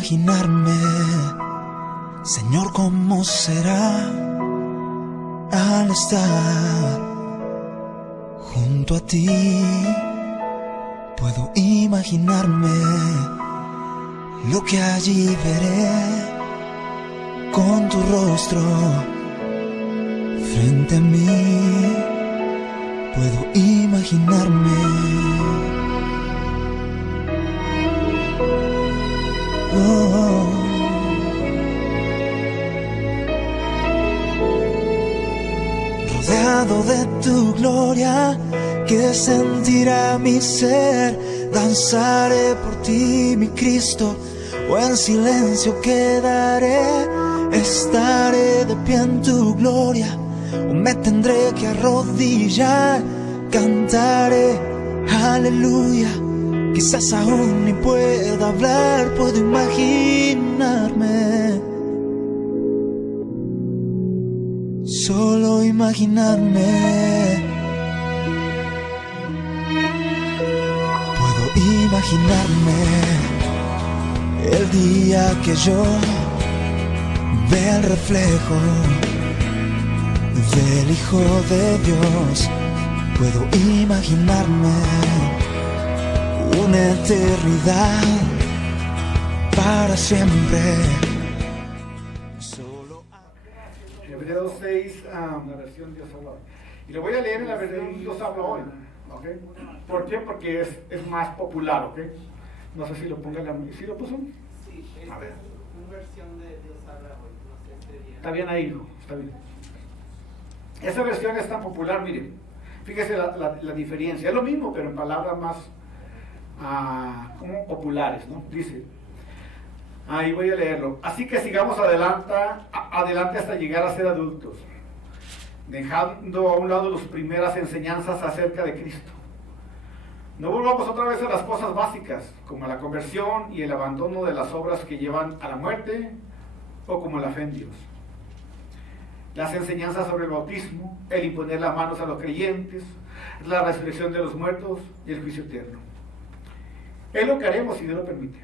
imaginarme, Señor, cómo será al estar junto a ti. Puedo imaginarme lo que allí veré con tu rostro frente a mí. Puedo imaginarme. Rodeado de tu gloria, que sentirá mi ser. Danzaré por ti, mi Cristo, o en silencio quedaré. Estaré de pie en tu gloria, o me tendré que arrodillar. Cantaré aleluya. Quizás aún ni pueda hablar, puedo imaginarme. Solo imaginarme. Puedo imaginarme el día que yo vea el reflejo del Hijo de Dios. Puedo imaginarme una eternidad para siempre. Hebreos 6, la versión Dios habla hoy. Y lo voy a leer en la versión Dios habla hoy. ¿Okay? ¿Por qué? Porque es más popular, ¿ok? No sé si lo ponga en la... ¿Sí lo puso? Sí, a ver. Una versión de Dios habla hoy. No sé si sería... Está bien ahí, hijo. Está bien. Esa versión es tan popular, miren. Fíjese la diferencia. Es lo mismo, pero en palabras más como populares, ¿no? Dice, ahí voy a leerlo. Así que sigamos adelante hasta llegar a ser adultos, dejando a un lado las primeras enseñanzas acerca de Cristo. No volvamos otra vez a las cosas básicas, como la conversión y el abandono de las obras que llevan a la muerte, o como la fe en Dios. Las enseñanzas sobre el bautismo, el imponer las manos a los creyentes, la resurrección de los muertos y el juicio eterno. Es lo que haremos si Dios lo permite.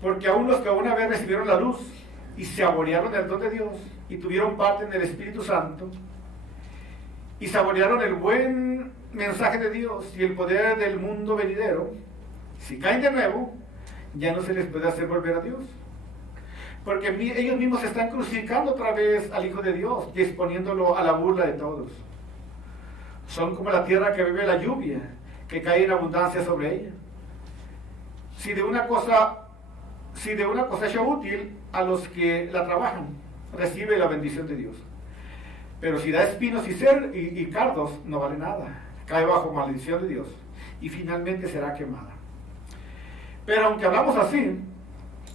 Porque aún los que una vez recibieron la luz y se saborearon el don de Dios y tuvieron parte en el Espíritu Santo y saborearon el buen mensaje de Dios y el poder del mundo venidero, si caen de nuevo, ya no se les puede hacer volver a Dios. Porque ellos mismos están crucificando otra vez al Hijo de Dios y exponiéndolo a la burla de todos. Son como la tierra que bebe la lluvia, que cae en abundancia sobre ella. Si de una cosecha útil a los que la trabajan, recibe la bendición de Dios. Pero si da espinos y cardos, no vale nada. Cae bajo maldición de Dios y finalmente será quemada. Pero aunque hablamos así,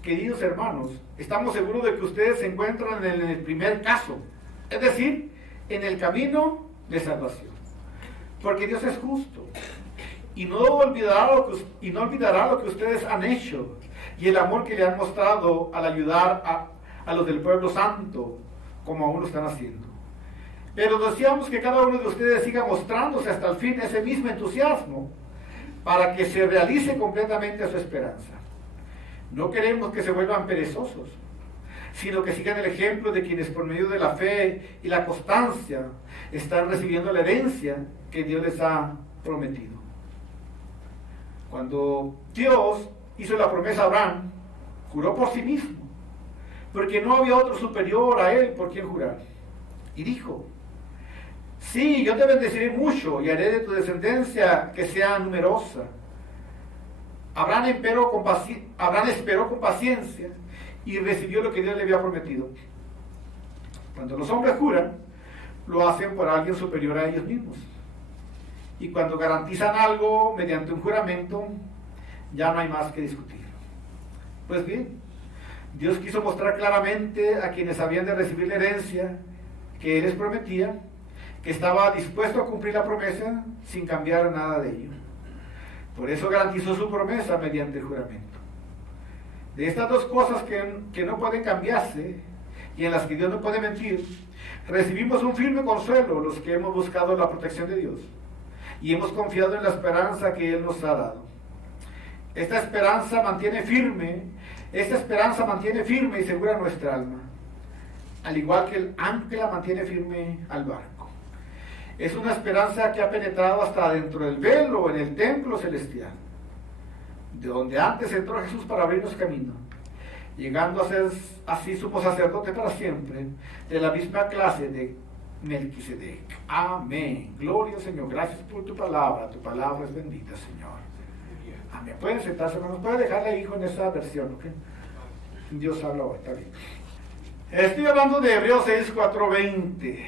queridos hermanos, estamos seguros de que ustedes se encuentran en el primer caso, es decir, en el camino de salvación. Porque Dios es justo y no olvidará lo que ustedes han hecho y el amor que le han mostrado al ayudar a los del pueblo santo, como aún lo están haciendo. Pero deseamos que cada uno de ustedes siga mostrándose hasta el fin ese mismo entusiasmo para que se realice completamente su esperanza. No queremos que se vuelvan perezosos, sino que sigan el ejemplo de quienes por medio de la fe y la constancia están recibiendo la herencia que Dios les ha prometido. Cuando Dios hizo la promesa a Abraham, juró por sí mismo, porque no había otro superior a él por quien jurar. Y dijo, sí, yo te bendeciré mucho y haré de tu descendencia que sea numerosa. Abraham esperó con paciencia y recibió lo que Dios le había prometido. Cuando los hombres juran, lo hacen por alguien superior a ellos mismos. Y cuando garantizan algo mediante un juramento, ya no hay más que discutir. Pues bien, Dios quiso mostrar claramente a quienes habían de recibir la herencia que Él les prometía, que estaba dispuesto a cumplir la promesa sin cambiar nada de ello. Por eso garantizó su promesa mediante el juramento. De estas dos cosas que no pueden cambiarse y en las que Dios no puede mentir, recibimos un firme consuelo los que hemos buscado la protección de Dios y hemos confiado en la esperanza que Él nos ha dado. Esta esperanza mantiene firme y segura nuestra alma, al igual que el ancla mantiene firme al barco. Es una esperanza que ha penetrado hasta dentro del velo en el templo celestial, de donde antes entró Jesús para abrirnos camino, llegando a ser así sumo sacerdote para siempre, de la misma clase de Melquisedec. Amén. Gloria al Señor. Gracias por tu palabra es bendita, Señor. Amén. Pueden sentarse, hermanos. Pueden dejarle ahí con esa versión, ¿ok? Dios habla hoy, está bien. Estoy hablando de Hebreos 6, 4, 20.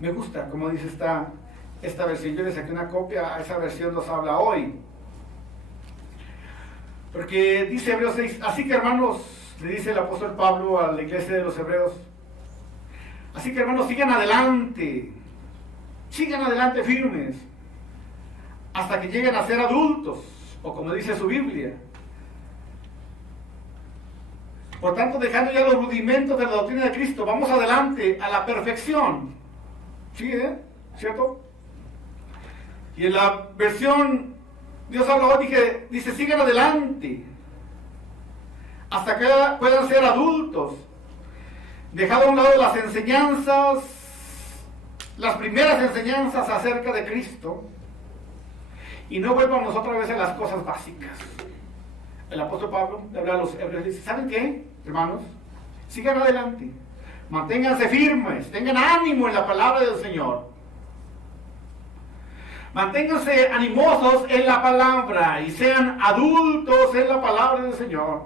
Me gusta como dice esta versión. Yo le saqué una copia, a esa versión nos habla hoy. Porque dice Hebreos 6, así que hermanos, le dice el apóstol Pablo a la iglesia de los Hebreos, así que hermanos, sigan adelante firmes, hasta que lleguen a ser adultos, o como dice su Biblia. Por tanto, dejando ya los rudimentos de la doctrina de Cristo, vamos adelante a la perfección. ¿Sí, ¿Cierto? Y en la versión Dios habla hoy, dice, sigan adelante, hasta que puedan ser adultos, dejado a un lado las enseñanzas, las primeras enseñanzas acerca de Cristo, y no vuelvan otra vez a las cosas básicas. El apóstol Pablo le habla a los hebreos y dice, ¿saben qué, hermanos? Sigan adelante, manténganse firmes, tengan ánimo en la palabra del Señor. Manténganse animosos en la palabra y sean adultos en la palabra del Señor.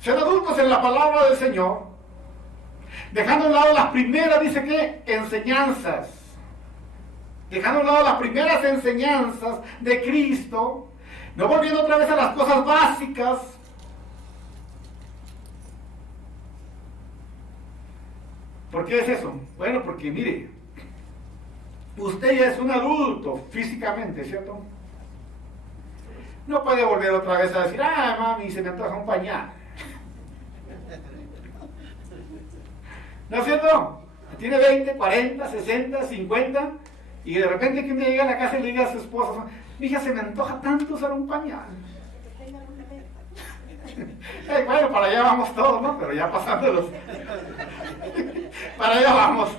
Sean adultos en la palabra del Señor, dejando a un lado las primeras, dice que, enseñanzas. Dejando a un lado las primeras enseñanzas de Cristo, no volviendo otra vez a las cosas básicas. ¿Por qué es eso? Bueno, porque mire, usted ya es un adulto físicamente, ¿cierto? No puede volver otra vez a decir, mami, se me antoja un pañal. ¿No es cierto? Tiene 20, 40, 60, 50, y de repente que me llega a la casa y le diga a su esposa, mija, se me antoja tanto usar un pañal. Bueno, para allá vamos todos, ¿no? Pero ya pasándolos. Para allá vamos.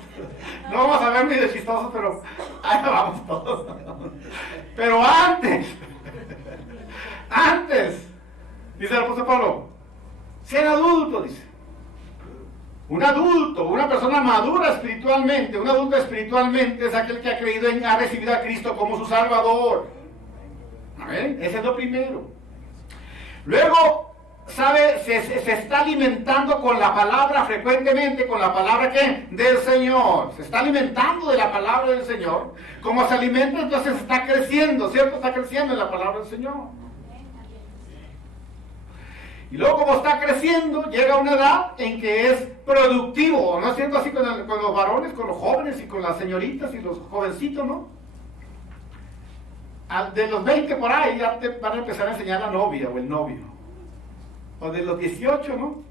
No vamos a ver ni de chistosos, pero allá vamos todos. Pero antes, dice el apóstol Pablo, sean adultos, dice. Un adulto, una persona madura espiritualmente, un adulto espiritualmente es aquel que ha recibido a Cristo como su Salvador. Amén. Ese es lo primero. Luego, ¿sabe? Se está alimentando con la palabra frecuentemente, con la palabra ¿qué? Del Señor. Se está alimentando de la palabra del Señor. Como se alimenta, entonces está creciendo, ¿cierto? Está creciendo en la palabra del Señor. Y luego, como está creciendo, llega a una edad en que es productivo. ¿No es cierto? Así con los varones, con los jóvenes y con las señoritas y los jovencitos, ¿no? De los 20 por ahí ya te van a empezar a enseñar la novia o el novio. O de los 18, ¿no?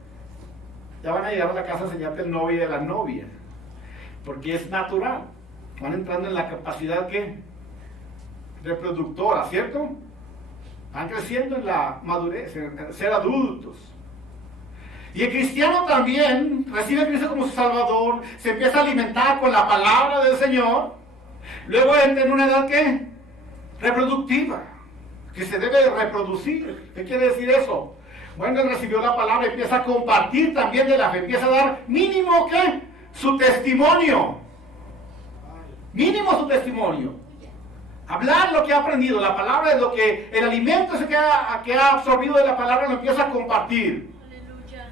Ya van a llegar a la casa a enseñarte el novio y la novia. Porque es natural. Van entrando en la capacidad ¿qué? Reproductora, ¿cierto? Van creciendo en la madurez, en ser adultos. Y el cristiano también recibe a Cristo como su Salvador, se empieza a alimentar con la palabra del Señor. Luego entra en una edad ¿qué? Reproductiva, que se debe reproducir. ¿Qué quiere decir eso? Bueno, él recibió la palabra, empieza a compartir también de la fe, empieza a dar mínimo ¿qué? Su testimonio. Mínimo su testimonio. Hablar lo que ha aprendido, la palabra es lo que, el alimento ese que ha absorbido de la palabra lo empieza a compartir. Aleluya.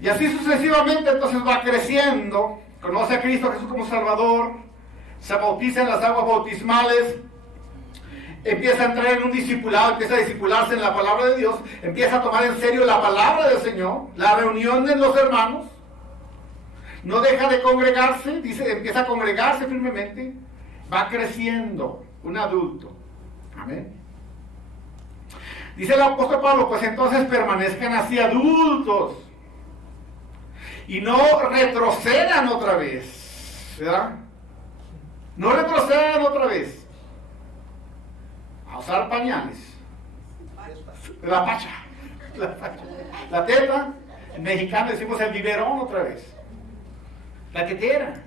Y así sucesivamente entonces va creciendo, conoce a Cristo Jesús como Salvador, se bautiza en las aguas bautismales, empieza a entrar en un discipulado, empieza a discipularse en la palabra de Dios, empieza a tomar en serio la palabra del Señor, la reunión de los hermanos, no deja de congregarse, dice, empieza a congregarse firmemente, va creciendo, un adulto. Amén. Dice el apóstol Pablo, pues entonces permanezcan así adultos y no retrocedan otra vez, ¿verdad? No retrocedan otra vez a usar pañales. La pacha. La teta. En mexicano decimos el biberón otra vez. La tetera.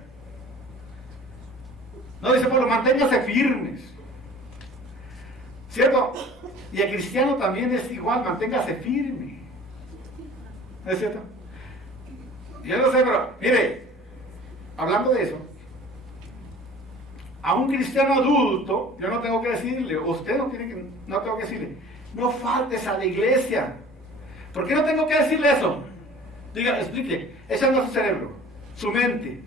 No, dice, bueno, manténgase firmes. ¿Cierto? Y el cristiano también es igual, manténgase firme. ¿Es cierto? Yo no sé, pero mire, hablando de eso, a un cristiano adulto, yo no tengo que decirle, usted no tengo que decirle, no faltes a la iglesia. ¿Por qué no tengo que decirle eso? Diga, explique, echando su cerebro, su mente.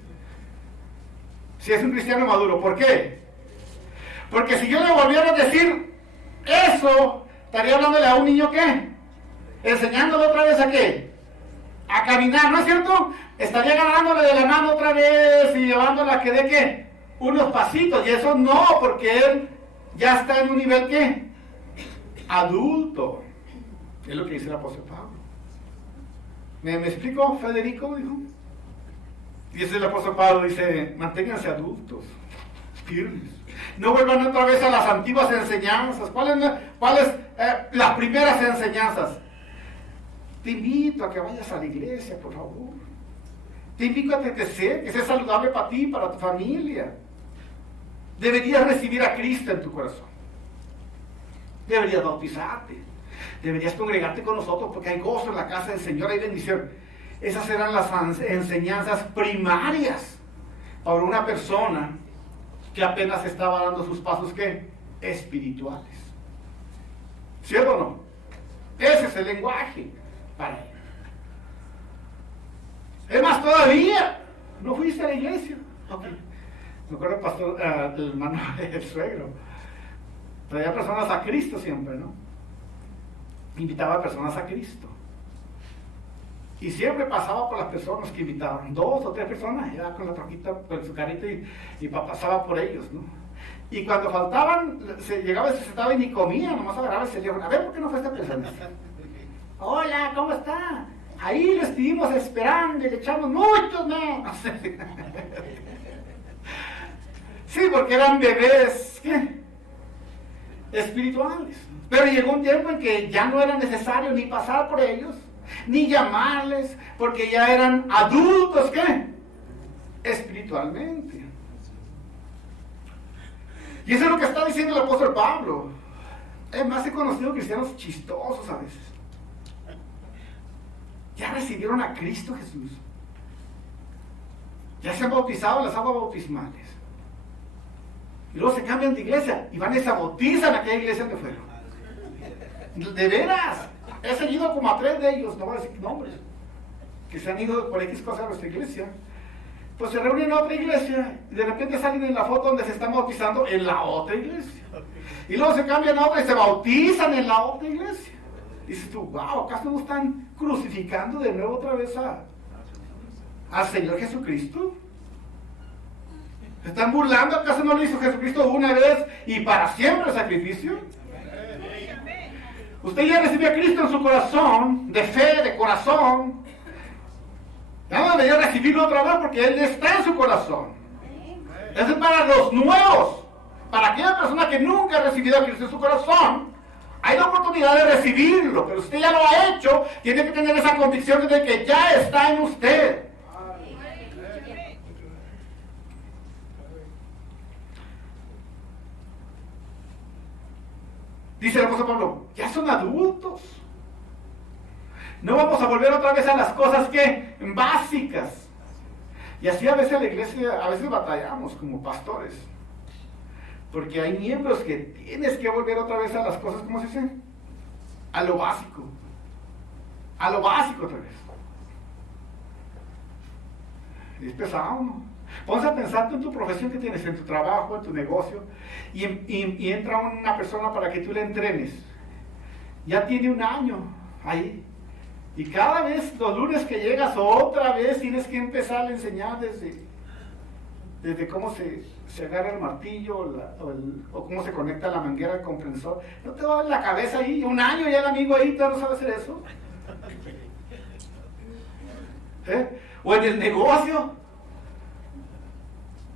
Si es un cristiano maduro, ¿por qué? Porque si yo le volviera a decir eso, estaría hablándole a un niño, ¿qué? Enseñándole otra vez a qué? A caminar, ¿no es cierto? Estaría agarrándole de la mano otra vez y llevándola a que dé, ¿qué? Unos pasitos, y eso no, porque él ya está en un nivel, ¿qué? Adulto. Es lo que dice el apóstol Pablo. ¿Me explico, Federico? Dijo. Dice el apóstol Pablo, dice, manténganse adultos, firmes. No vuelvan otra vez a las antiguas enseñanzas. ¿Cuáles las primeras enseñanzas? Te invito a que vayas a la iglesia, por favor. Te invito a que sea saludable para ti, para tu familia. Deberías recibir a Cristo en tu corazón. Deberías bautizarte. Deberías congregarte con nosotros porque hay gozo en la casa del Señor, hay bendición. Esas eran las enseñanzas primarias para una persona que apenas estaba dando sus pasos, ¿qué? Espirituales. ¿Cierto o no? Ese es el lenguaje para él. Es más, todavía no fuiste a la iglesia. Okay. Me acuerdo el pastor, el hermano, el suegro, traía personas a Cristo siempre, ¿no? Invitaba a personas a Cristo. Y siempre pasaba por las personas que invitaban, 2 o 3 personas, ya con la troquita, con su carita y pasaba por ellos, ¿no? Y cuando faltaban, llegaba y se sentaba y ni comía, nomás agarraba el teléfono. A ver, ¿por qué no fue esta persona? Hola, ¿cómo está? Ahí lo estuvimos esperando y le echamos muchos, ¿no? Sí, porque eran bebés, ¿qué? Espirituales. Pero llegó un tiempo en que ya no era necesario ni pasar por ellos, ni llamarles, porque ya eran adultos, ¿qué? Espiritualmente. Y eso es lo que está diciendo el apóstol Pablo. Es más, he conocido cristianos chistosos a veces. Ya recibieron a Cristo Jesús. Ya se han bautizado en las aguas bautismales. Y luego se cambian de iglesia y van y se bautizan a aquella iglesia donde fueron. De veras, he seguido como a 3 de ellos, no voy a decir nombres, que se han ido por X cosa a nuestra iglesia. Pues se reúnen en otra iglesia y de repente salen en la foto donde se están bautizando en la otra iglesia. Y luego se cambian a otra y se bautizan en la otra iglesia. Y dices tú, wow, ¿acaso no están crucificando de nuevo otra vez al Señor Jesucristo? ¿Se están burlando? ¿Acaso no lo hizo Jesucristo una vez y para siempre el sacrificio? Usted ya recibió a Cristo en su corazón, de fe, de corazón. Ya no debería recibirlo otra vez porque Él está en su corazón. Eso es para los nuevos. Para aquella persona que nunca ha recibido a Cristo en su corazón, hay la oportunidad de recibirlo, pero usted ya lo ha hecho, tiene que tener esa convicción de que ya está en usted. Dice el apóstol Pablo, ya son adultos. No vamos a volver otra vez a las cosas que básicas. Y así a veces la iglesia, a veces batallamos como pastores. Porque hay miembros que tienes que volver otra vez a las cosas, ¿cómo se dice? A lo básico. A lo básico otra vez. Y es pesado, ¿no? Ponte a pensar tú en tu profesión que tienes, en tu trabajo, en tu negocio, y entra una persona para que tú le entrenes. Ya tiene 1 año ahí. Y cada vez, los lunes que llegas, otra vez tienes que empezar a enseñar desde cómo se agarra el martillo o cómo se conecta la manguera al compresor. No te va a dar la cabeza ahí, 1 año ya el amigo ahí, ¿tú no sabes hacer eso? O en el negocio.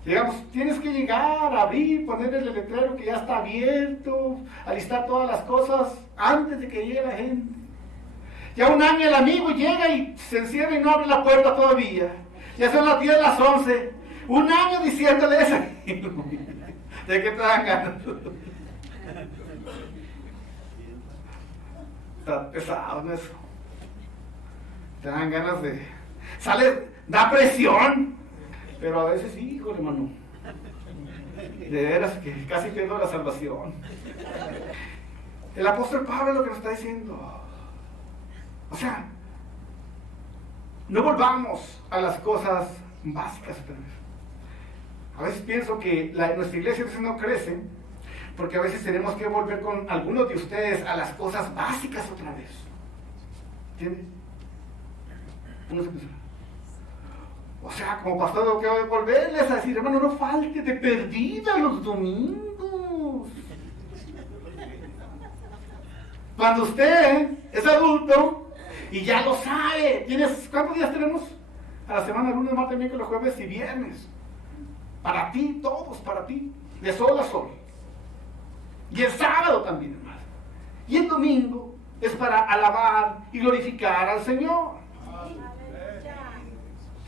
Digamos, tienes que llegar, abrir, poner el letrero que ya está abierto, alistar todas las cosas antes de que llegue la gente. Ya un año el amigo llega y se encierra y no abre la puerta todavía. Ya son las 10, las 11. Un año diciéndole eso. ¿De qué te dan ganas? Está pesado en eso. Te dan ganas de... Sale, da presión. Pero a veces sí, hijo hermano. De veras que casi pierdo la salvación. El apóstol Pablo es lo que nos está diciendo. O sea, no volvamos a las cosas básicas. A veces pienso que nuestra iglesia no crece porque a veces tenemos que volver con algunos de ustedes a las cosas básicas otra vez. ¿Entienden? Uno se piensa. O sea, como pastor tengo que volverles a decir, hermano, no falte de perdida los domingos. Cuando usted es adulto y ya lo sabe, ¿cuántos días tenemos? A la semana, lunes, martes, miércoles, jueves y viernes. Para ti, todos para ti, de sol a sol. Y el sábado también, hermano. Y el domingo es para alabar y glorificar al Señor.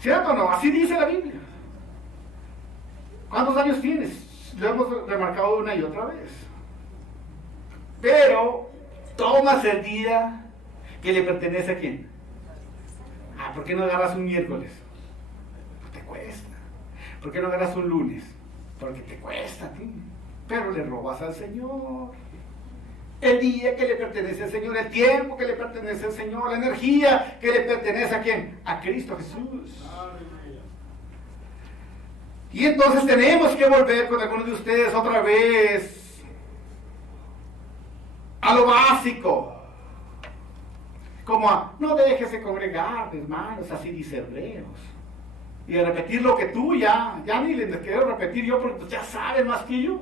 ¿Cierto o no? Así dice la Biblia. ¿Cuántos años tienes? Lo hemos remarcado una y otra vez. Pero tomas el día que le pertenece a quién. ¿Por qué no agarras un miércoles? Pues te cuesta. ¿Por qué no agarras un lunes? Porque te cuesta a ti. Pero le robas al Señor. El día que le pertenece al Señor, el tiempo que le pertenece al Señor, la energía que le pertenece a quién, a Cristo Jesús. Y entonces tenemos que volver con algunos de ustedes otra vez a lo básico, como a no dejes de congregar, hermanos, así dice Hebreos, y a repetir lo que tú ya ni les quiero repetir yo porque ya sabes más que yo.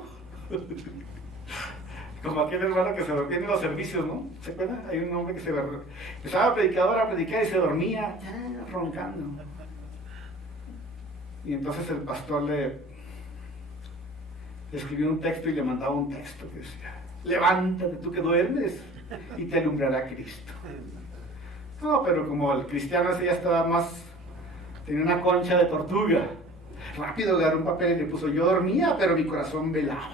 Como aquel hermano que se dormía en los servicios, ¿no? ¿Se acuerdan? Hay un hombre que empezaba a predicar y se dormía roncando. Y entonces el pastor le escribió un texto y le mandaba un texto que decía: levántate tú que duermes y te alumbrará Cristo. No, pero como el cristiano ese ya estaba más, tenía una concha de tortuga, rápido agarró un papel y le puso: yo dormía, pero mi corazón velaba.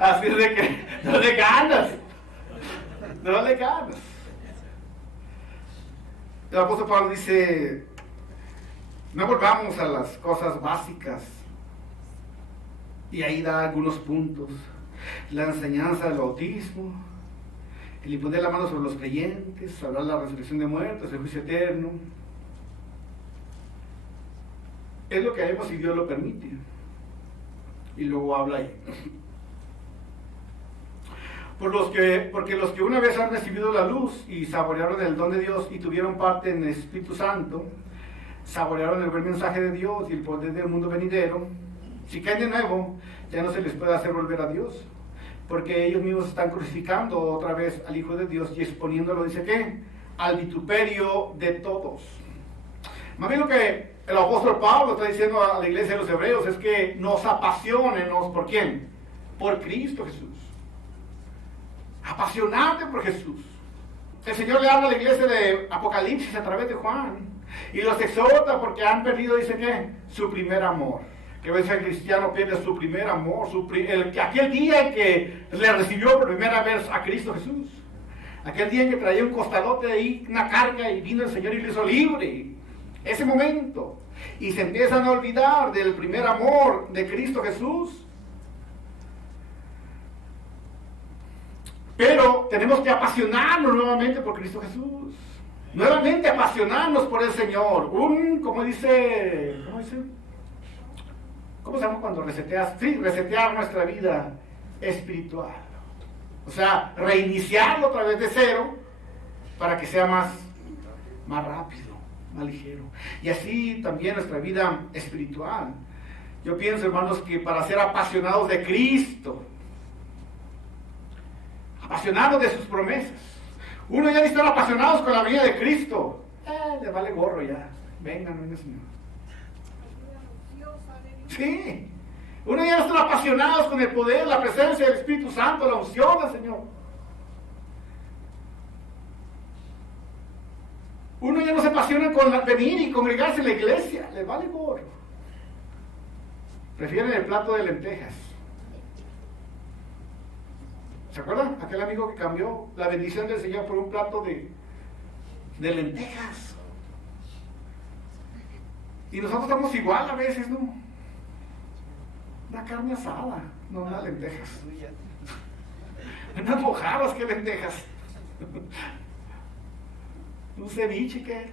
Así es de que no le ganas. El apóstol Pablo dice: no volvamos a las cosas básicas. Y ahí da algunos puntos. La enseñanza del bautismo, el imponer la mano sobre los creyentes, hablar de la resurrección de muertos, el juicio eterno. Es lo que haremos si Dios lo permite. Y luego habla ahí. Porque los que una vez han recibido la luz y saborearon el don de Dios y tuvieron parte en el Espíritu Santo, saborearon el buen mensaje de Dios y el poder del mundo venidero, si caen de nuevo, ya no se les puede hacer volver a Dios, porque ellos mismos están crucificando otra vez al Hijo de Dios y exponiéndolo, dice que, al vituperio de todos. Más bien lo que el apóstol Pablo está diciendo a la iglesia de los hebreos es que nos apasionemos, ¿por quién? Por Cristo Jesús. Apasionate por Jesús. El Señor le habla a la iglesia de Apocalipsis a través de Juan y los exhorta porque han perdido, dice que, su primer amor. Que a veces el cristiano pierde su primer amor, aquel día en que le recibió por primera vez a Cristo Jesús, aquel día en que traía un costalote de ahí, una carga, y vino el Señor y lo hizo libre. Ese momento, y se empiezan a olvidar del primer amor de Cristo Jesús. Pero tenemos que apasionarnos nuevamente por Cristo Jesús. Nuevamente apasionarnos por el Señor. ¿Cómo se llama cuando reseteas? Sí, resetear nuestra vida espiritual. O sea, reiniciarlo otra vez de cero para que sea más rápido, más ligero. Y así también nuestra vida espiritual. Yo pienso, hermanos, que para ser apasionados de Cristo, apasionados de sus promesas, Uno ya ni están apasionados con la venida de Cristo. Le vale gorro ya. Vengan, Señor. Sí. Uno ya no están apasionados con el poder, la presencia del Espíritu Santo, la unción del Señor. Uno ya no se apasiona con venir y congregarse en la iglesia. Le vale gorro. Prefieren el plato de lentejas. ¿Se acuerdan? Aquel amigo que cambió la bendición del Señor por un plato de lentejas. Y nosotros estamos igual a veces, ¿no? Una carne asada, no unas lentejas. Unas mojarras, ¿qué lentejas? Un ceviche, ¿qué?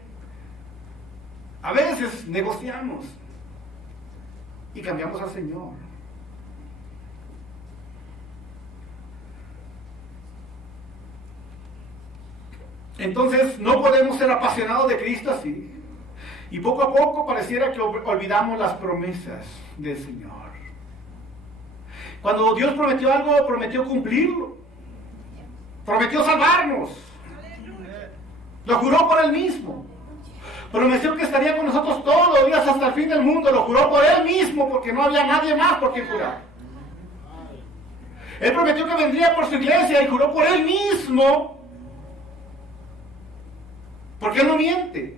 A veces negociamos y cambiamos al Señor. Entonces no podemos ser apasionados de Cristo así. Y poco a poco pareciera que olvidamos las promesas del Señor. Cuando Dios prometió algo, prometió cumplirlo. Prometió salvarnos. Lo juró por Él mismo. Prometió que estaría con nosotros todos los días hasta el fin del mundo. Lo juró por Él mismo porque no había nadie más por quien jurar. Él prometió que vendría por su iglesia y juró por Él mismo. Porque Él no miente.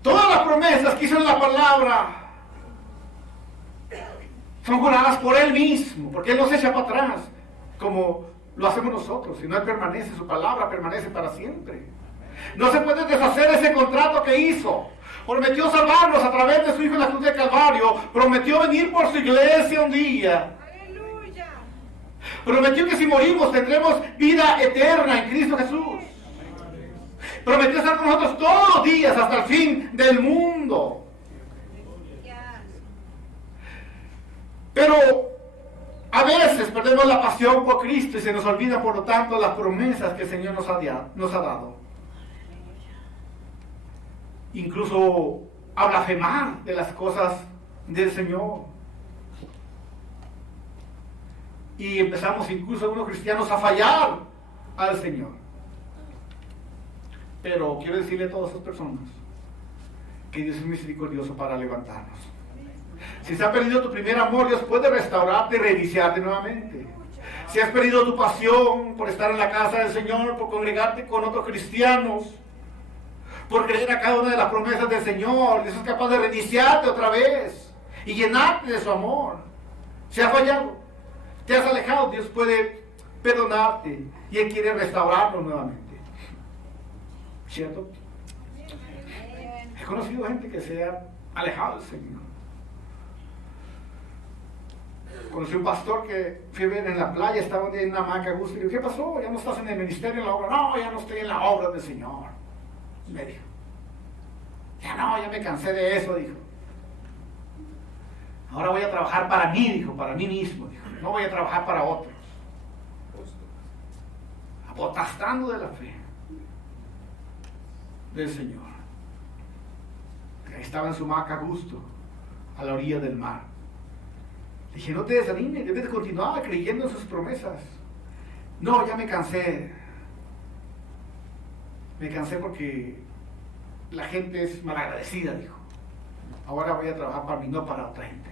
Todas las promesas que hizo en la palabra son juradas por Él mismo, porque Él no se echa para atrás como lo hacemos nosotros, sino Él permanece, su palabra permanece para siempre. No se puede deshacer ese contrato que hizo. Prometió salvarnos a través de su Hijo en la cruz de Calvario. Prometió venir por su iglesia un día. ¡Aleluya! Prometió que si morimos tendremos vida eterna en Cristo Jesús. Prometió estar con nosotros todos los días hasta el fin del mundo. Pero a veces perdemos la pasión por Cristo y se nos olvidan, por lo tanto, las promesas que el Señor nos ha dado. Incluso a blasfemar de las cosas del Señor. Y empezamos incluso algunos cristianos a fallar al Señor. Pero quiero decirle a todas esas personas que Dios es misericordioso para levantarnos. Si se ha perdido tu primer amor, Dios puede restaurarte y reiniciarte nuevamente. Si has perdido tu pasión por estar en la casa del Señor, por congregarte con otros cristianos, por creer a cada una de las promesas del Señor, Dios es capaz de reiniciarte otra vez y llenarte de su amor. Si has fallado, te has alejado, Dios puede perdonarte y Él quiere restaurarnos nuevamente. ¿Cierto? He conocido gente que se ha alejado del Señor. Conocí un pastor que fui a ver en la playa, estaba en una hamaca a gusto, y le dije, ¿qué pasó? ¿Ya no estás en el ministerio, en la obra? No, ya no estoy en la obra del Señor. Me dijo, ya me cansé de eso, dijo. Ahora voy a trabajar para mí, dijo, para mí mismo, dijo. No voy a trabajar para otros. Apostando de la fe del Señor. Estaba en su hamaca a gusto, a la orilla del mar. Dije, no te desanimes, debes de continuar creyendo en sus promesas. No, ya me cansé. Me cansé porque la gente es malagradecida, dijo. Ahora voy a trabajar para mí, no para otra gente.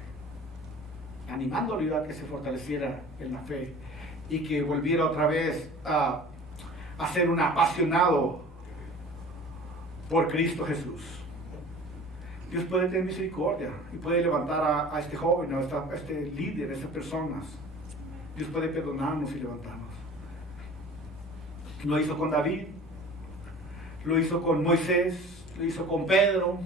Animándole a que se fortaleciera en la fe y que volviera otra vez a ser un apasionado por Cristo Jesús. Dios puede tener misericordia y puede levantar a este joven, a este líder, a estas personas. Dios puede perdonarnos y levantarnos. Lo hizo con David, lo hizo con Moisés, lo hizo con Pedro.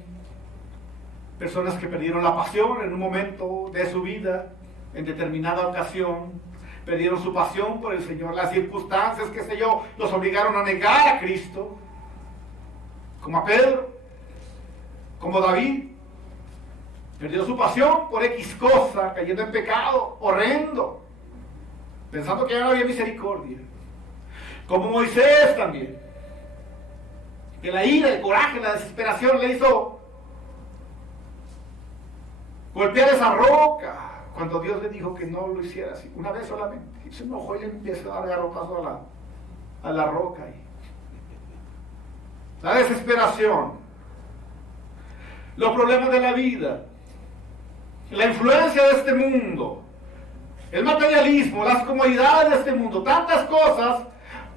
Personas que perdieron la pasión en un momento de su vida, en determinada ocasión, perdieron su pasión por el Señor. Las circunstancias, qué sé yo, los obligaron a negar a Cristo, como a Pedro. Como David, perdió su pasión por X cosa, cayendo en pecado horrendo, pensando que ya no había misericordia. Como Moisés también, que la ira, el coraje, la desesperación le hizo golpear esa roca, cuando Dios le dijo que no lo hiciera así, una vez solamente, y se enojó y le empieza a dar garrotazo a la roca. La desesperación, los problemas de la vida, la influencia de este mundo, el materialismo, las comodidades de este mundo, tantas cosas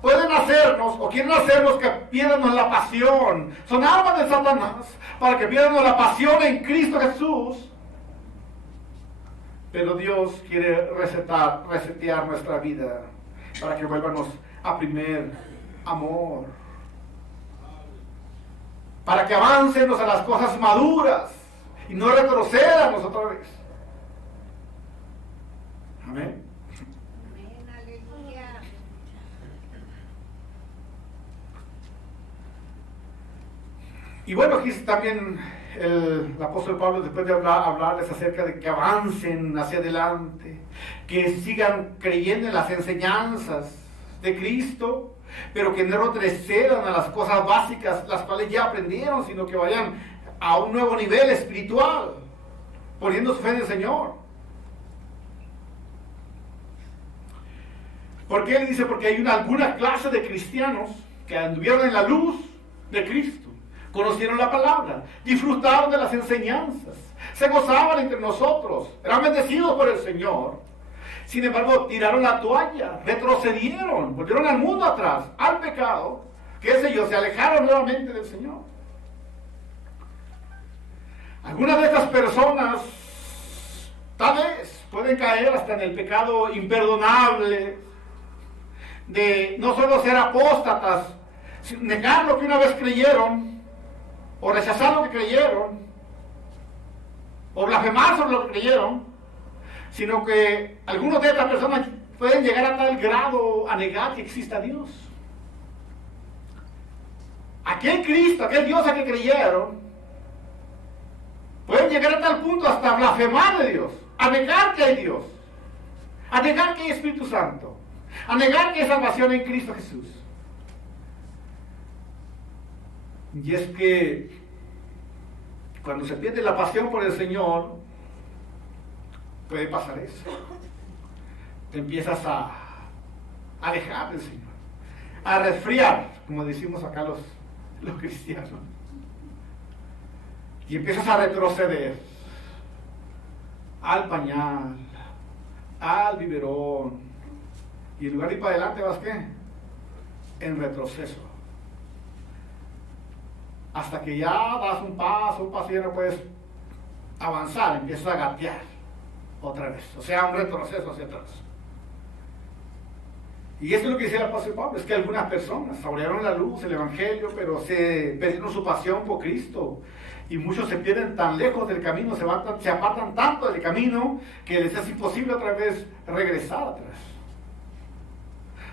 pueden hacernos o quieren hacernos que pierdamos la pasión. Son armas de Satanás para que pierdamos la pasión en Cristo Jesús. Pero Dios quiere resetear nuestra vida para que vuelvamos a primer amor. Para que avancemos a las cosas maduras y no retrocedamos otra vez. Amén. Amén, aleluya. Y bueno, aquí también el apóstol Pablo, después de hablarles acerca de que avancen hacia adelante, que sigan creyendo en las enseñanzas de Cristo, pero que no retrocedan a las cosas básicas, las cuales ya aprendieron, sino que vayan a un nuevo nivel espiritual, poniendo su fe en el Señor. ¿Por qué? Él dice, porque hay alguna clase de cristianos que anduvieron en la luz de Cristo, conocieron la palabra, disfrutaron de las enseñanzas, se gozaban entre nosotros, eran bendecidos por el Señor. Sin embargo, tiraron la toalla, retrocedieron, volvieron al mundo atrás, al pecado, qué sé yo, se alejaron nuevamente del Señor. Algunas de estas personas, tal vez, pueden caer hasta en el pecado imperdonable, de no solo ser apóstatas, negar lo que una vez creyeron, o rechazar lo que creyeron, o blasfemar sobre lo que creyeron, sino que algunos de estas personas pueden llegar a tal grado a negar que exista Dios. Aquel Cristo, aquel Dios a que creyeron, pueden llegar a tal punto hasta blasfemar de Dios, a negar que hay Dios, a negar que hay Espíritu Santo, a negar que hay salvación en Cristo Jesús. Y es que cuando se pierde la pasión por el Señor, puede pasar eso. Te empiezas a alejar del Señor, a resfriar, como decimos acá los cristianos. Y empiezas a retroceder al pañal, al biberón. Y en lugar de ir para adelante, ¿vas qué? En retroceso. Hasta que ya das un paso y ya no puedes avanzar, empiezas a gatear otra vez. O sea, un retroceso hacia atrás. Y eso es lo que dice el apóstol Pablo, es que algunas personas saborearon la luz, el evangelio, pero se perdieron su pasión por Cristo. Y muchos se pierden tan lejos del camino, se apartan tanto del camino, que les es imposible otra vez regresar atrás.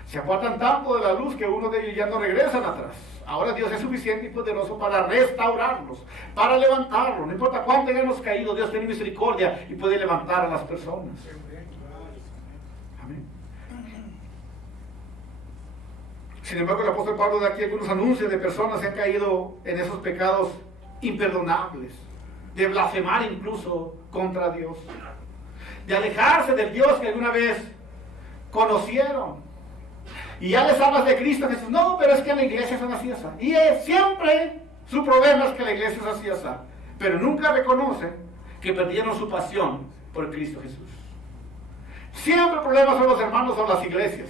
Se apartan tanto de la luz que uno de ellos ya no regresan atrás. Ahora Dios es suficiente y poderoso para restaurarlos, para levantarlos. No importa cuánto hayamos caído, Dios tiene misericordia y puede levantar a las personas. Amén. Sin embargo, el apóstol Pablo da aquí algunos anuncios de personas que han caído en esos pecados imperdonables, de blasfemar incluso contra Dios, de alejarse del Dios que alguna vez conocieron. Y ya les hablas de Cristo Jesús. No, pero es que la iglesia son así, así. Y siempre su problema es que la iglesia es así, así. Pero nunca reconocen que perdieron su pasión por Cristo Jesús. Siempre el problema son los hermanos o las iglesias.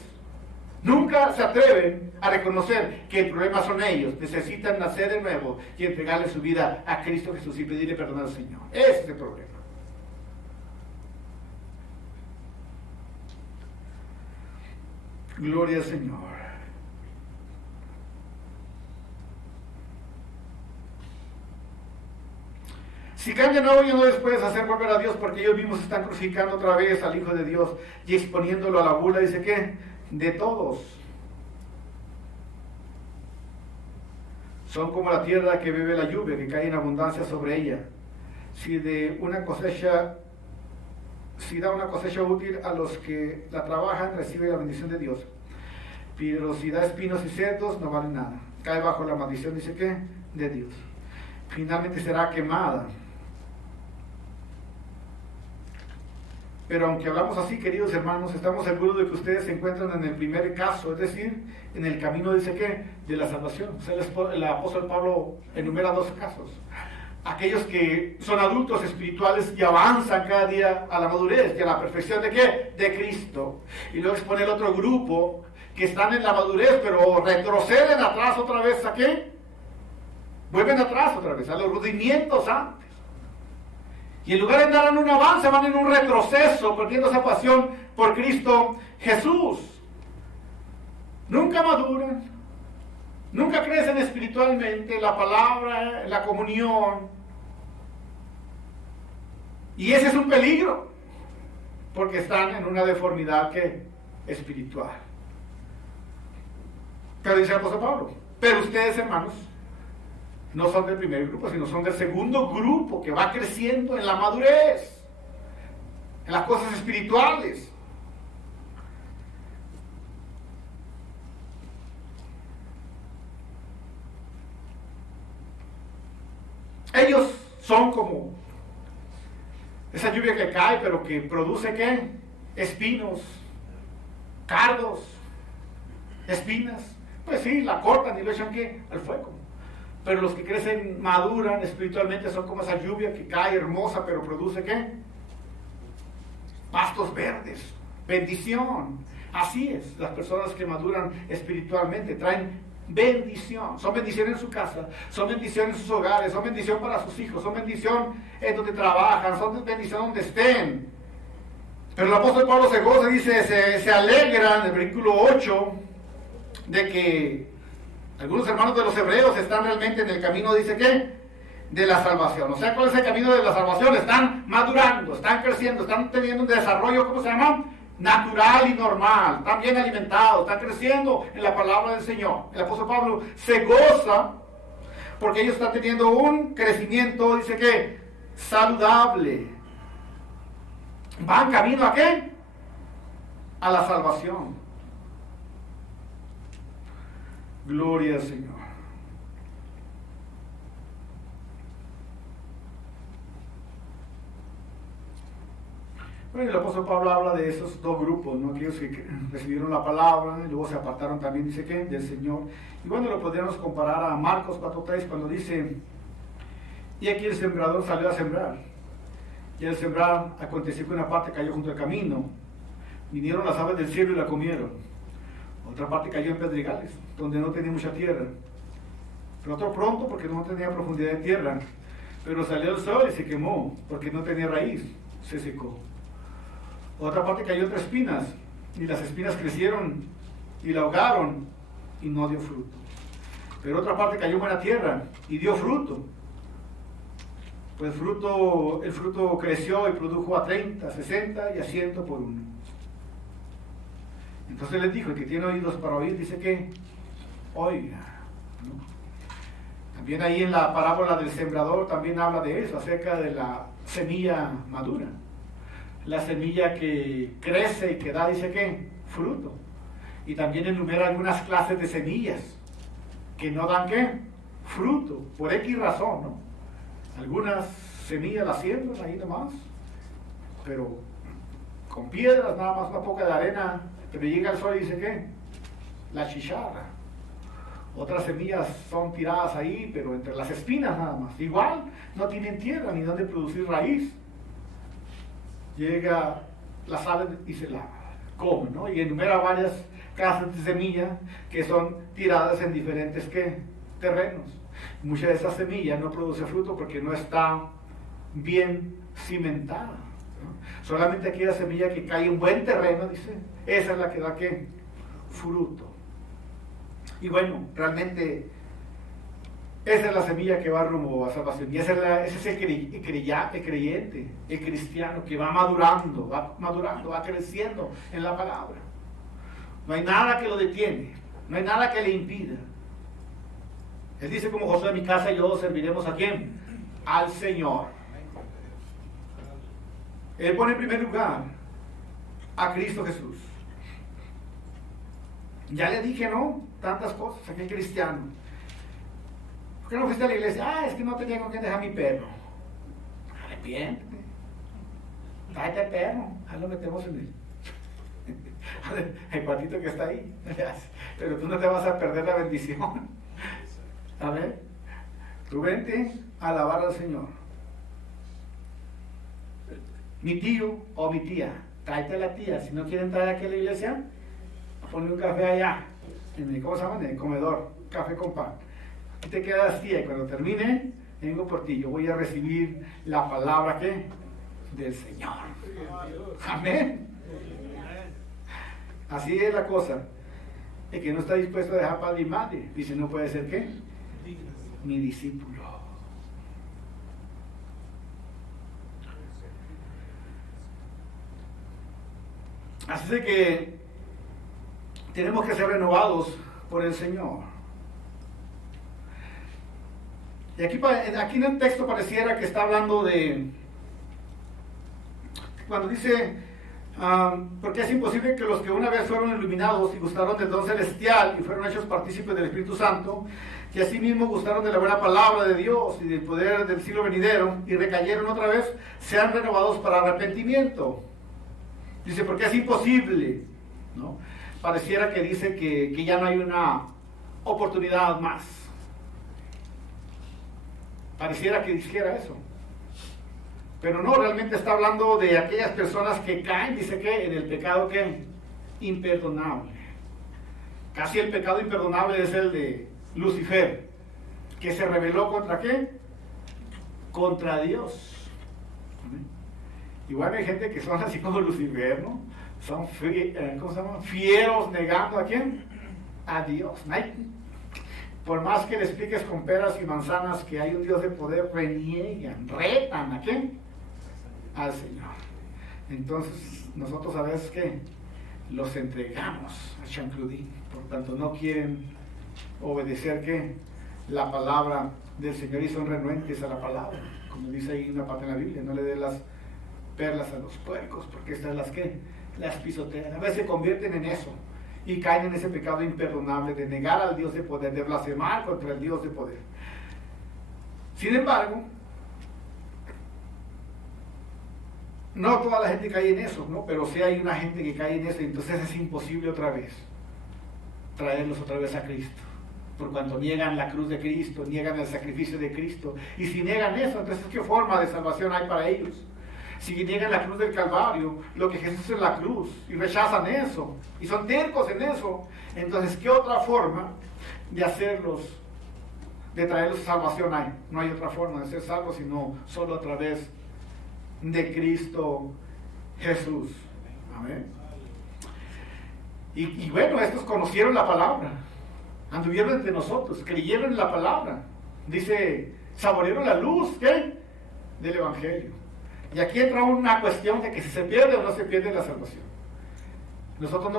Nunca se atreven a reconocer que el problema son ellos. Necesitan nacer de nuevo y entregarle su vida a Cristo Jesús y pedirle perdón al Señor. Ese es el problema. Gloria al Señor. Si cambian hoy, no les puedes hacer volver a Dios, porque ellos mismos están crucificando otra vez al Hijo de Dios y exponiéndolo a la burla. Dice que de todos son como la tierra que bebe la lluvia, que cae en abundancia sobre ella. Si da una cosecha útil a los que la trabajan, recibe la bendición de Dios. Pero si da espinos y cerdos, no vale nada. Cae bajo la maldición, dice que, de Dios. Finalmente será quemada. Pero aunque hablamos así, queridos hermanos, estamos seguros de que ustedes se encuentran en el primer caso, es decir, en el camino, dice que, de la salvación. O sea, el apóstol Pablo enumera 2 casos. Aquellos que son adultos espirituales y avanzan cada día a la madurez y a la perfección ¿de qué? De Cristo. Y luego expone el otro grupo que están en la madurez, pero retroceden atrás otra vez, ¿a qué? Vuelven atrás otra vez, a los rudimientos antes. Y en lugar de andar en un avance, van en un retroceso, perdiendo esa pasión por Cristo Jesús. Nunca maduran, nunca crecen espiritualmente, la palabra, la comunión. Y ese es un peligro, porque están en una deformidad espiritual. Pero dice el apóstol Pablo, pero ustedes, hermanos, no son del primer grupo, sino son del segundo grupo que va creciendo en la madurez, en las cosas espirituales. Ellos son como esa lluvia que cae, pero que produce ¿qué? Espinos, cardos, espinas. Pues sí, la cortan y lo echan ¿qué? Al fuego. Pero los que crecen, maduran espiritualmente, son como esa lluvia que cae hermosa, pero produce ¿qué? Pastos verdes, bendición. Así es, las personas que maduran espiritualmente traen bendición. Son bendición en su casa, son bendición en sus hogares, son bendición para sus hijos, son bendición en donde trabajan, son bendición donde estén. Pero el apóstol Pablo se goza, dice, se alegra en el versículo 8 de que algunos hermanos de los hebreos están realmente en el camino, dice que, de la salvación. O sea, ¿cuál es el camino de la salvación? Están madurando, están creciendo, están teniendo un desarrollo, ¿cómo se llama? Natural y normal. Están bien alimentados, están creciendo en la palabra del Señor. El apóstol Pablo se goza porque ellos están teniendo un crecimiento, dice que, saludable. Van camino ¿a qué? A la salvación. Gloria al Señor. Bueno, el apóstol Pablo habla de esos 2 grupos, ¿no? Aquellos que recibieron la palabra y luego se apartaron también, dice que, del Señor. Y bueno, lo podríamos comparar a Marcos 4:3 cuando dice, y aquí el sembrador salió a sembrar. Y al sembrar aconteció que una parte cayó junto al camino. Vinieron las aves del cielo y la comieron. Otra parte cayó en pedregales, donde no tenía mucha tierra. Pero otro pronto, porque no tenía profundidad de tierra. Pero salió el sol y se quemó, porque no tenía raíz, se secó. Otra parte cayó entre espinas, y las espinas crecieron y la ahogaron, y no dio fruto. Pero otra parte cayó en buena tierra, y dio fruto. Pues el fruto creció y produjo a 30, 60 y a 100 por uno. Entonces les dijo, el que tiene oídos para oír, dice que oiga, ¿no? También ahí en la parábola del sembrador también habla de eso, acerca de la semilla madura. La semilla que crece y que da, dice que fruto. Y también enumera algunas clases de semillas que no dan ¿qué? Fruto, por X razón, ¿no? Algunas semillas las siembran ahí nomás, pero con piedras, nada más una poca de arena, pero llega el sol y dice ¿qué? La chicharra. Otras semillas son tiradas ahí, pero entre las espinas nada más. Igual, no tienen tierra ni donde producir raíz. Llega las aves y se la comen, ¿no? Y enumera varias clases de semillas que son tiradas en diferentes ¿qué? Terrenos. Muchas de esas semillas no produce fruto porque no está bien cimentada, ¿no? Solamente aquella semilla que cae en buen terreno, dice, esa es la que da ¿qué? Fruto. Y bueno, realmente esa es la semilla que va rumbo a salvación. Y ese es el creyente, el cristiano que va madurando, va creciendo en la palabra. No hay nada que lo detiene, no hay nada que le impida. Él dice como Josué, mi casa y yo serviremos ¿a quién? Al Señor. Él pone en primer lugar a Cristo Jesús. Ya le dije, ¿no? Tantas cosas, aquel cristiano. ¿Por qué no fuiste a la iglesia? Es que no tenía con quién dejar mi perro. Arrepiéntete. tráete al perro, ahí lo metemos en el cuartito que está ahí. Pero tú no te vas a perder la bendición. A ver, tú vente a alabar al Señor. Mi tío o mi tía, tráete a la tía. Si no quieren traer aquí a la iglesia, ponle un café allá, en el, ¿cómo se llama? En el comedor, café con pan. Aquí te quedas, tía, y cuando termine, vengo por ti. Yo voy a recibir la palabra, ¿qué? Del Señor. Amén. Así es la cosa. El que no está dispuesto a dejar padre y madre, dice, no puede ser, ¿qué? Mi discípulo. Así de que tenemos que ser renovados por el Señor. Y aquí en el texto pareciera que está hablando de, cuando dice, porque es imposible que los que una vez fueron iluminados y gustaron del don celestial y fueron hechos partícipes del Espíritu Santo, que asimismo gustaron de la buena palabra de Dios y del poder del siglo venidero y recayeron otra vez, sean renovados para arrepentimiento. Dice, porque es imposible, ¿no? Pareciera que dice que ya no hay una oportunidad más. Pareciera que dijera eso. Pero no, realmente está hablando de aquellas personas que caen, dice que en el pecado que imperdonable. Casi el pecado imperdonable es el de Lucifer, que se rebeló contra ¿qué? Contra Dios. Igual hay gente que son así como Lucifer, ¿no? Son ¿cómo se llama? Fieros negando a quién? A Dios. Por más que le expliques con peras y manzanas que hay un Dios de poder, reniegan, retan ¿a quién? Al Señor. Entonces nosotros a veces que los entregamos a chancludín, por tanto no quieren obedecer que la palabra del Señor y son renuentes a la palabra, como dice ahí una parte en la Biblia, no le dé las perlas a los puercos, porque estas las que las pisotean, a veces se convierten en eso y caen en ese pecado imperdonable de negar al Dios de poder, de blasfemar contra el Dios de poder. Sin embargo, no toda la gente cae en eso, ¿no? Pero sí hay una gente que cae en eso, y entonces es imposible otra vez traerlos otra vez a Cristo, por cuanto niegan la cruz de Cristo, niegan el sacrificio de Cristo, y si niegan eso, entonces ¿qué forma de salvación hay para ellos? Si niegan la cruz del Calvario, lo que Jesús es la cruz, y rechazan eso, y son tercos en eso, entonces ¿qué otra forma de hacerlos, de traerlos a salvación hay? No hay otra forma de ser salvos, sino solo a través de Cristo Jesús. Amén. Y bueno, estos conocieron la palabra, anduvieron entre nosotros, creyeron en la palabra. Dice, saborearon la luz, ¿qué? Del Evangelio. Y aquí entra una cuestión de que si se pierde o no se pierde la salvación. Nosotros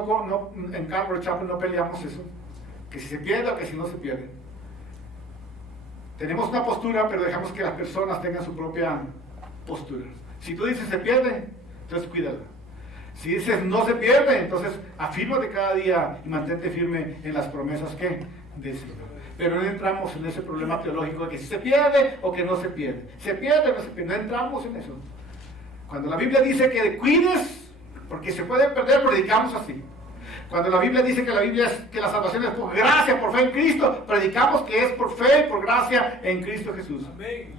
en Calvary Chapel no peleamos eso, que si se pierde o que si no se pierde. Tenemos una postura, pero dejamos que las personas tengan su propia postura. Si tú dices se pierde, entonces cuídala. Si dices no se pierde, entonces afírmate cada día y mantente firme en las promesas que del Señor. Pero no entramos en ese problema teológico de que si se pierde o que no se pierde. Se pierde o no se pierde, no entramos en eso. Cuando la Biblia dice que cuides, porque se puede perder, predicamos así. Cuando la Biblia dice que la salvación es por gracia, por fe en Cristo, predicamos que es por fe y por gracia en Cristo Jesús. Amén.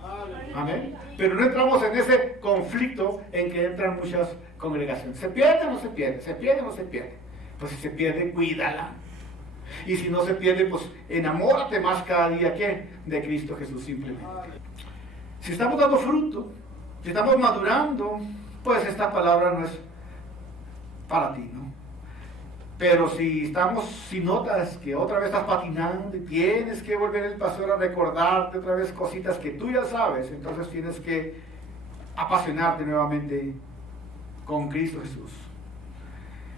Amén. Pero no entramos en ese conflicto en que entran muchas congregaciones. ¿Se pierde o no se pierde? ¿Se pierde o no se pierde? Pues si se pierde, cuídala. Y si no se pierde, pues enamórate más cada día que de Cristo Jesús simplemente. Si estamos dando fruto, si estamos madurando, pues esta palabra no es para ti, ¿no? Pero si notas que otra vez estás patinando y tienes que volver el pastor a recordarte otra vez cositas que tú ya sabes, entonces tienes que apasionarte nuevamente con Cristo Jesús.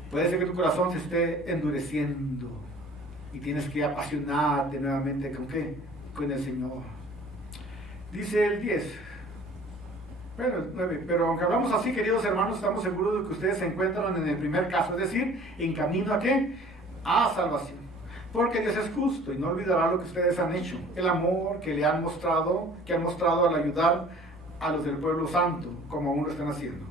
Puede ser que tu corazón se esté endureciendo y tienes que apasionarte nuevamente ¿con qué? Con el Señor. Dice el 10. Bueno, el 9. Pero aunque hablamos así, queridos hermanos, estamos seguros de que ustedes se encuentran en el primer caso, es decir, en camino a ¿qué? A salvación. Porque Dios es justo y no olvidará lo que ustedes han hecho, el amor que han mostrado al ayudar a los del pueblo santo, como aún lo están haciendo.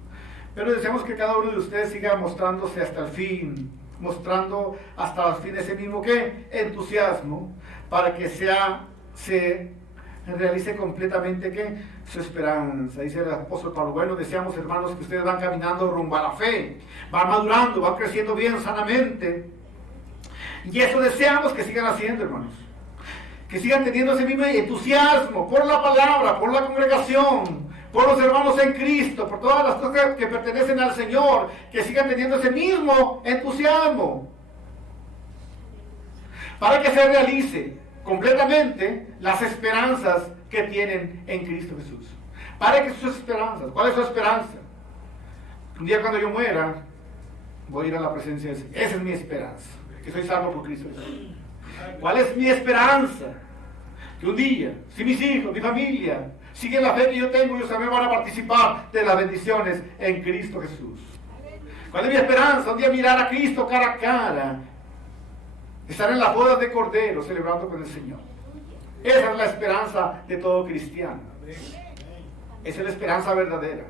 Pero deseamos que cada uno de ustedes siga mostrándose hasta el fin, mostrando hasta el fin ese mismo ¿qué? Entusiasmo, para que se realice completamente ¿qué? Su esperanza. Dice el apóstol Pablo, bueno, deseamos, hermanos, que ustedes van caminando rumbo a la fe, van madurando, van creciendo bien, sanamente. Y eso deseamos que sigan haciendo, hermanos. Que sigan teniendo ese mismo entusiasmo por la palabra, por la congregación, por los hermanos en Cristo, por todas las cosas que pertenecen al Señor, que sigan teniendo ese mismo entusiasmo, para que se realice completamente las esperanzas que tienen en Cristo Jesús. Para que sus esperanzas, ¿cuál es su esperanza? Un día cuando yo muera, voy a ir a la presencia de Dios. Esa es mi esperanza, que soy salvo por Cristo Jesús. ¿Cuál es mi esperanza? Que un día, si mis hijos, mi familia, siguen la fe que yo tengo, ellos también van a participar de las bendiciones en Cristo Jesús. ¿Cuál es mi esperanza? Un día mirar a Cristo cara a cara, estar en las bodas de Cordero, celebrando con el Señor. Esa es la esperanza de todo cristiano. Esa es la esperanza verdadera.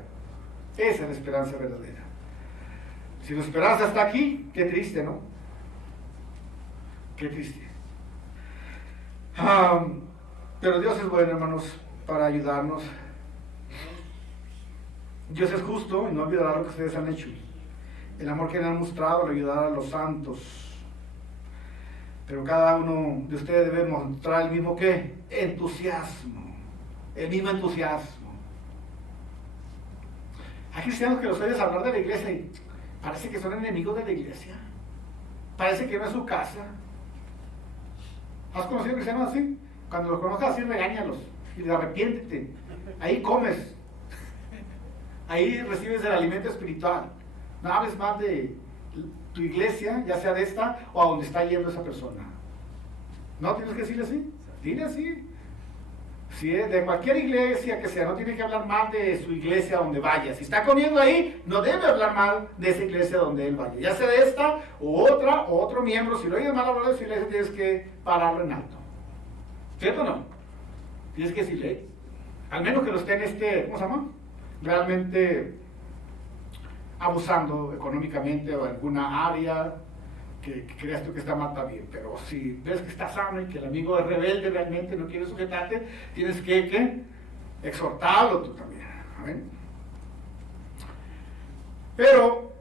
Esa es la esperanza verdadera. Si la esperanza está aquí, qué triste, ¿no? Qué triste. Pero Dios es bueno, hermanos, para ayudarnos. Dios es justo y no olvidará lo que ustedes han hecho. El amor que le han mostrado le ayudará a los santos. Pero cada uno de ustedes debe mostrar el mismo ¿qué? Entusiasmo. El mismo entusiasmo. Hay cristianos que los oyes hablar de la iglesia y parece que son enemigos de la iglesia. Parece que no es su casa. ¿Has conocido cristianos así? Cuando los conozcas así, regáñalos y arrepiéntete. Ahí comes. Ahí recibes el alimento espiritual. No hables más de tu iglesia, ya sea de esta o a donde está yendo esa persona. ¿No tienes que decirle así? Dile así. Si es de cualquier iglesia que sea, no tiene que hablar mal de su iglesia donde vaya. Si está comiendo ahí, no debe hablar mal de esa iglesia donde él vaya. Ya sea de esta o otra o otro miembro. Si lo oyes mal hablar de su iglesia, tienes que pararlo en alto. ¿Cierto o no? Tienes que decirle, al menos que lo esté ¿cómo se llama? Realmente abusando económicamente o en alguna área que creas tú que está mal, está bien. Pero si ves que está sano y que el amigo es rebelde realmente, no quiere sujetarte, tienes que exhortarlo tú también. ¿Amén? Pero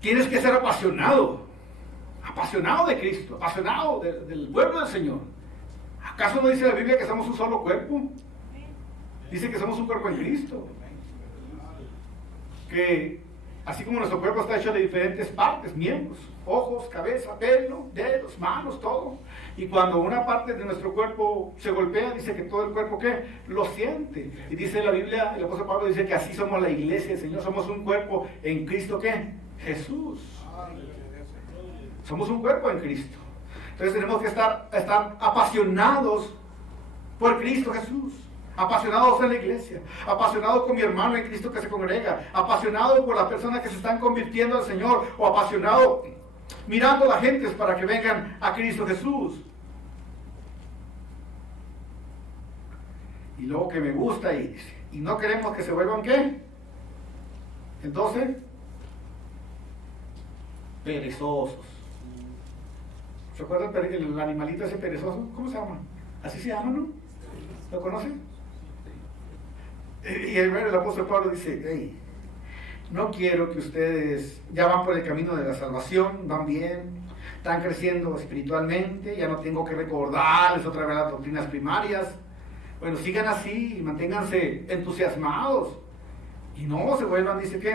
tienes que ser apasionado de Cristo, apasionado del pueblo del Señor. ¿Acaso no dice la Biblia que somos un solo cuerpo? Dice que somos un cuerpo en Cristo. Que así como nuestro cuerpo está hecho de diferentes partes, miembros, ojos, cabeza, pelo, dedos, manos, todo. Y cuando una parte de nuestro cuerpo se golpea, dice que todo el cuerpo ¿qué? Lo siente. Y dice la Biblia, el apóstol Pablo dice que así somos la iglesia del Señor, somos un cuerpo en Cristo ¿qué? Jesús. Somos un cuerpo en Cristo. Entonces tenemos que estar apasionados por Cristo Jesús. Apasionados en la iglesia, apasionados con mi hermano en Cristo que se congrega, apasionados por las personas que se están convirtiendo al Señor, o apasionados mirando a la gente para que vengan a Cristo Jesús. Y luego que me gusta y no queremos que se vuelvan ¿qué? Entonces, perezosos. ¿Se acuerdan el animalito ese perezoso? ¿Cómo se llama? Así se llama, ¿no? ¿Lo conocen? Y el apóstol Pablo dice, hey, no quiero que ustedes ya van por el camino de la salvación, van bien, están creciendo espiritualmente, ya no tengo que recordarles otra vez las doctrinas primarias. Bueno, sigan así y manténganse entusiasmados y no se vuelvan, dice que,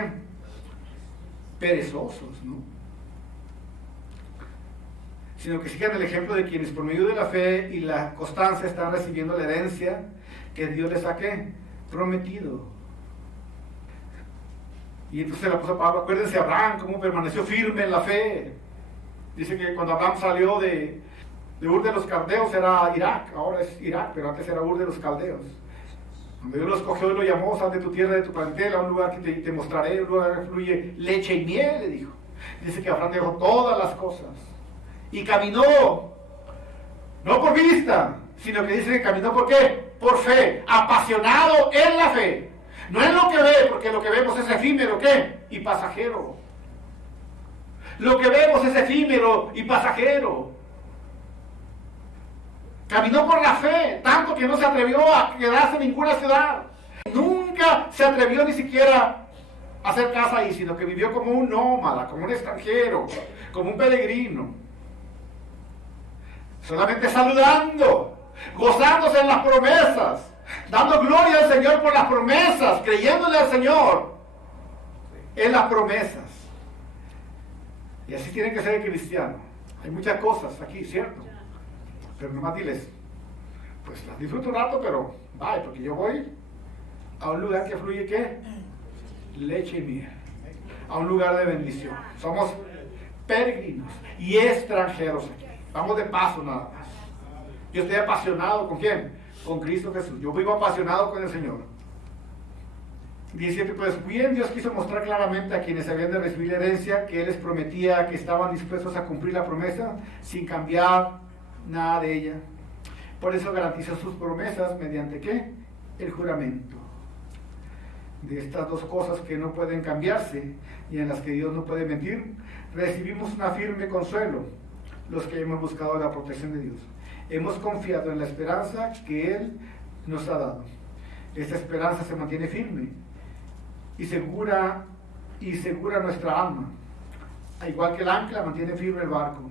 perezosos, ¿no? Sino que sigan el ejemplo de quienes por medio de la fe y la constancia están recibiendo la herencia que Dios les ha prometido. Y entonces el apóstol Pablo, acuérdense Abraham, cómo permaneció firme en la fe. Dice que cuando Abraham salió de Ur de los Caldeos era Irak, ahora es Irak, pero antes era Ur de los Caldeos. Cuando Dios lo escogió y lo llamó, sal de tu tierra, de tu parentela, a un lugar que te mostraré, un lugar que fluye leche y miel, le dijo. Dice que Abraham dejó todas las cosas y caminó, no por vista, sino que dice que caminó ¿por qué? Por fe, apasionado en la fe, No en lo que ve, porque lo que vemos es efímero, ¿qué? Y pasajero. Lo que vemos es efímero y pasajero. Caminó por la fe, tanto que no se atrevió a quedarse en ninguna ciudad. Nunca se atrevió ni siquiera a hacer casa ahí, sino que vivió como un nómada, como un extranjero, como un peregrino. Solamente saludando, gozándose en las promesas, dando gloria al Señor por las promesas, creyéndole al Señor en las promesas. Y así tiene que ser el cristiano. Hay muchas cosas aquí, ¿cierto? Pero nomás diles, pues las disfruto un rato, pero vaya, porque yo voy a un lugar que fluye, ¿qué? Leche y miel. A un lugar de bendición. Somos peregrinos y extranjeros aquí. Vamos de paso nada más. Yo estoy apasionado, ¿con quién? Con Cristo Jesús. Yo vivo apasionado con el Señor. 17, pues bien, Dios quiso mostrar claramente a quienes habían de recibir la herencia que Él les prometía que estaban dispuestos a cumplir la promesa sin cambiar nada de ella. Por eso garantizó sus promesas mediante ¿qué? El juramento. De estas dos cosas que no pueden cambiarse y en las que Dios no puede mentir, recibimos una firme consuelo, los que hemos buscado la protección de Dios. Hemos confiado en la esperanza que Él nos ha dado. Esta esperanza se mantiene firme y segura nuestra alma, al igual que el ancla mantiene firme el barco.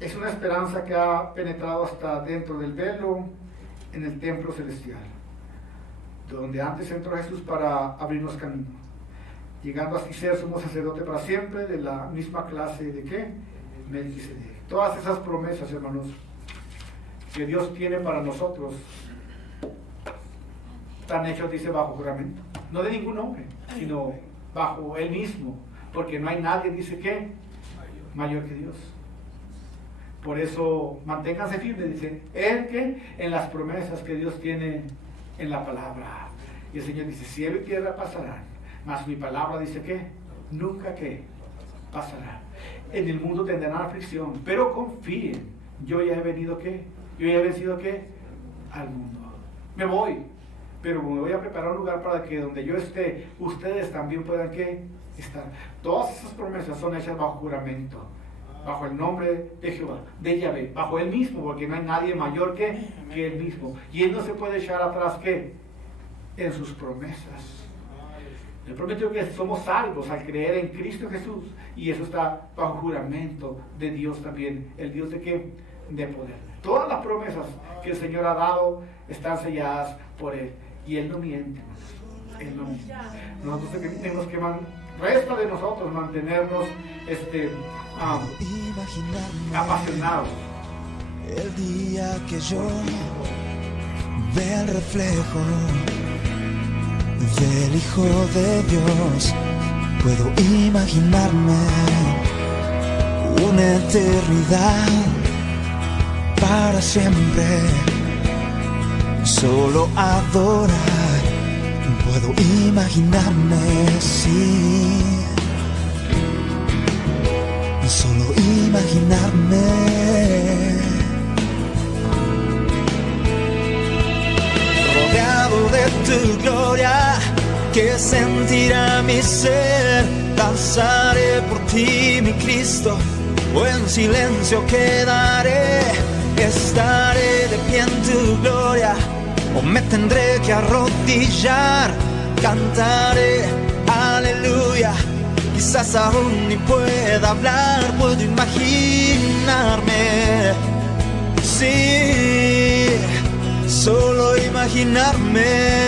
Es una esperanza que ha penetrado hasta dentro del velo en el templo celestial, donde antes entró Jesús para abrirnos camino, llegando así ser sumo sacerdote para siempre de la misma clase de ¿qué? Melquisedec. Todas esas promesas, hermanos, que Dios tiene para nosotros, están hechos, dice, bajo juramento. No de ningún hombre, sino bajo Él mismo, porque no hay nadie, dice que, mayor que Dios. Por eso, manténganse firmes, dice, en las promesas que Dios tiene en la palabra. Y el Señor dice, cielo y tierra pasarán, mas mi palabra dice que, nunca que pasará. En el mundo tendrán aflicción, pero confíen, yo ya he venido ¿qué? Yo ya he vencido ¿qué? Al mundo. Me voy, pero me voy a preparar un lugar para que donde yo esté, ustedes también puedan ¿qué? Estar. Todas esas promesas son hechas bajo juramento, bajo el nombre de Jehová, de Yahvé, bajo Él mismo, porque no hay nadie mayor que Él mismo. Y Él no se puede echar atrás ¿qué? En sus promesas. Él prometió que somos salvos al creer en Cristo Jesús, y eso está bajo juramento de Dios también. ¿El Dios de qué? De poder. Todas las promesas que el Señor ha dado están selladas por Él, y Él no miente. Él no miente. Nosotros tenemos que resta de nosotros mantenernos apasionados. El día que yo vea el reflejo del Hijo de Dios, puedo imaginarme una eternidad para siempre, solo adorar. Puedo imaginarme, sí, solo imaginarme. Rodeado de tu gloria, que sentirá mi ser. Danzaré por ti, mi Cristo, o en silencio quedaré. Estaré de pie en tu gloria, o me tendré que arrodillar. Cantaré aleluya, quizás aún ni pueda hablar. Puedo imaginarme, sí, solo imaginarme.